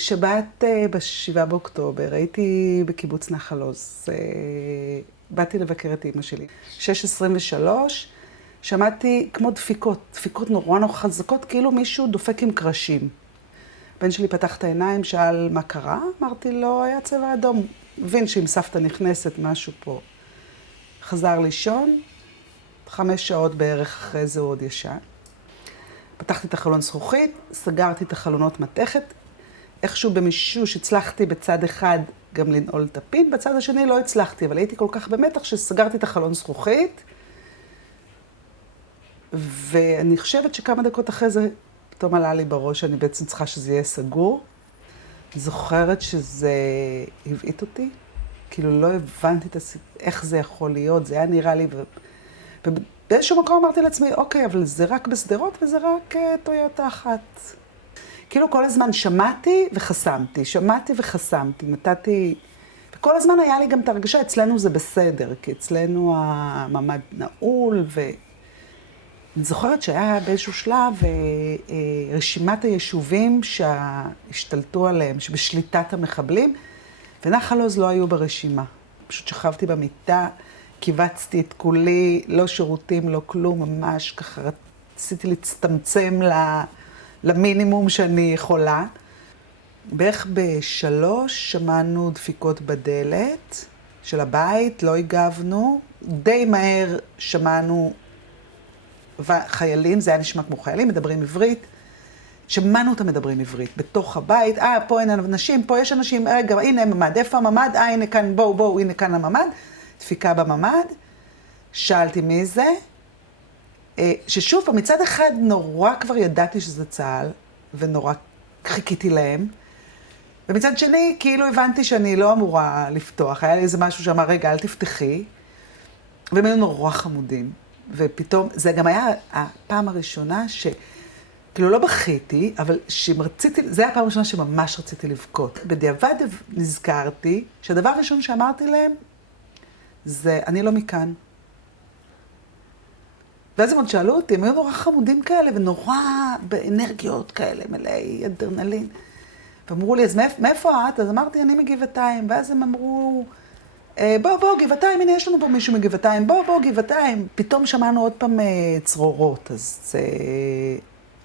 שבת ב7 באוקטובר, הייתי בקיבוץ נחל עוז. באתי לבקר את אמא שלי. 6:23, שמעתי כמו דפיקות נורא חזקות, כאילו מישהו דופק עם קרשים. הבן שלי פתח את העיניים, שאל מה קרה, אמרתי לו, היה צבע אדום. הבין שאם סבתא נכנסת משהו פה. חזר לישון, 5 שעות בערך אחרי זה הוא עוד ישן. פתחתי את החלון זכוכית, סגרתי את החלונות מתכת, איכשהו במישוש הצלחתי בצד אחד גם לנעול את הפין, בצד השני לא הצלחתי, אבל הייתי כל כך במתח שסגרתי את החלון זכוכית, ואני חושבת שכמה דקות אחרי זה פתאום עלה לי בראש, אני בעצם צריכה שזה יהיה סגור. זוכרת שזה הבעית אותי, כאילו לא הבנתי איך זה יכול להיות, זה היה נראה לי, ובאיזשהו מקום אמרתי לעצמי, אוקיי, אבל זה רק בסדרות וזה רק טויוטה אחת. כאילו כל הזמן שמעתי וחסמתי, נתתי, וכל הזמן היה לי גם את הרגשה, אצלנו זה בסדר, כי אצלנו הממ"ד נעול, ואני זוכרת שהיה באיזשהו שלב רשימת היישובים שהשתלטו עליהם, שבשליטת המחבלים, ונחל עוז לא היו ברשימה. פשוט שכבתי במיטה, קיבצתי את כולי, לא שירותים, לא כלום, ממש ככה רציתי להצטמצם למינימום שאני יכולה. בערך ב3 שמענו דפיקות בדלת של הבית, לא הגבנו. די מהר שמענו חיילים, זה היה נשמע כמו חיילים, מדברים עברית. שמענו אותם מדברים עברית, בתוך הבית, פה אין אנשים, פה יש אנשים, רגע, הנה הממ"ד, איפה הממ"ד? הנה כאן, בואו, הנה כאן הממ"ד. דפיקה בממ"ד, שאלתי מי זה, ששוב, מצד אחד נורא כבר ידעתי שזה צה"ל, ונורא חיכיתי להם, ומצד שני, כאילו הבנתי שאני לא אמורה לפתוח, היה לי איזה משהו שאמר, רגע, אל תפתחי, והם היו נורא חמודים, ופתאום, זה גם היה הפעם הראשונה כאילו לא בכיתי, אבל זה היה הפעם הראשונה שממש רציתי לבכות. בדיעבד נזכרתי שהדבר הראשון שאמרתי להם, זה אני לא מכאן. ואז הם עוד שאלו אותי, הם היו נורא חמודים כאלה, ונורא באנרגיות כאלה, מלאי אדרנלין. ואמרו לי, אז מאיפה את? אז אמרתי, אני מגבעתיים. ואז הם אמרו, בוא, גבעתיים, הנה יש לנו פה מישהו מגבעתיים, בוא, גבעתיים. פתאום שמענו עוד פעם צרורות,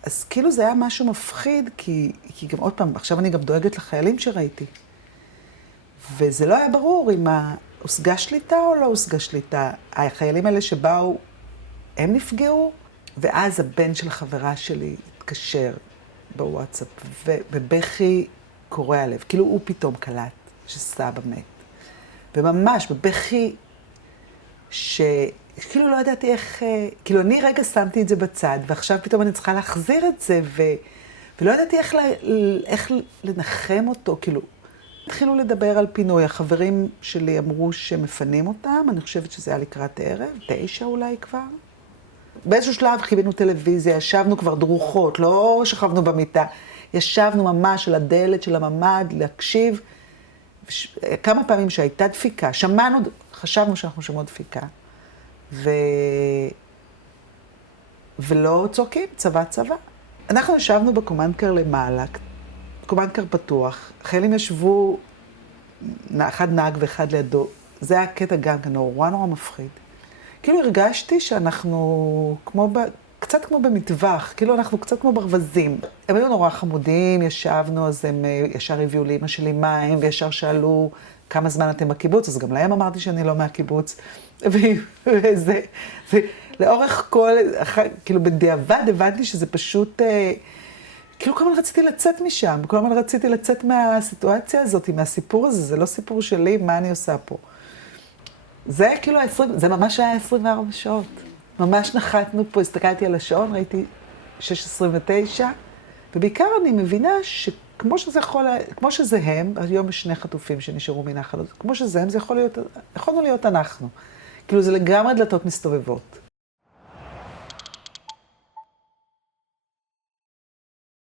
אז כאילו זה היה משהו מפחיד, כי גם עוד פעם, עכשיו אני גם דואגת לחיילים שראיתי. וזה לא היה ברור אם הושגה שליטה או לא הושגה שליטה. החיילים האלה שבאו, הם נפגעו, ואז הבן של החברה שלי התקשר בוואטסאפ, ובבכי קורע הלב. כאילו הוא פתאום קלט שסבא מת. וממש בבכי כאילו לא ידעתי איך, כאילו אני רגע שמתי את זה בצד, ועכשיו פתאום אני צריכה להחזיר את זה, ולא ידעתי איך לנחם אותו, כאילו, התחילו לדבר על פינוי, החברים שלי אמרו שמפנים אותם, אני חושבת שזה היה לקראת ערב, 9 אולי כבר. באיזשהו שלב חיבינו טלוויזיה, ישבנו כבר דרוכות, לא שכבנו במיטה, ישבנו ממש על הדלת של הממ"ד להקשיב, כמה פעמים שהייתה דפיקה, חשבנו שאנחנו שמעו דפיקה. ולא צועקים, צבא. אנחנו ישבנו בקומנדקר למעלה, קומנדקר פתוח, חיילים ישבו, אחד נהג ואחד לידו, זה היה קטע גם נורא מפחיד. כאילו הרגשתי שאנחנו קצת כמו במטווח, כאילו אנחנו קצת כמו ברווזים. הם היו נורא חמודים, ישבנו, אז הם ישר הביאו לאמא שלי מים, וישר שאלו כמה זמן אתם בקיבוץ, אז גם להם אמרתי שאני לא מהקיבוץ. וזה, לאורך כאילו בדיעבד הבנתי שזה פשוט, כאילו כל הזמן רציתי לצאת משם, כל הזמן רציתי לצאת מהסיטואציה הזאת, מהסיפור הזה, זה לא סיפור שלי, מה אני עושה פה. זה כאילו זה ממש היה 24 שעות. ממש נחתנו פה, הסתכלתי על השעון, ראיתי 6:29, ובעיקר אני מבינה שכמו שזה הם, היום יש 2 חטופים שנשארו מנחל עוז, כמו שזה הם, יכולנו להיות אנחנו. כאילו זה לגמרי דלתות מסתובבות.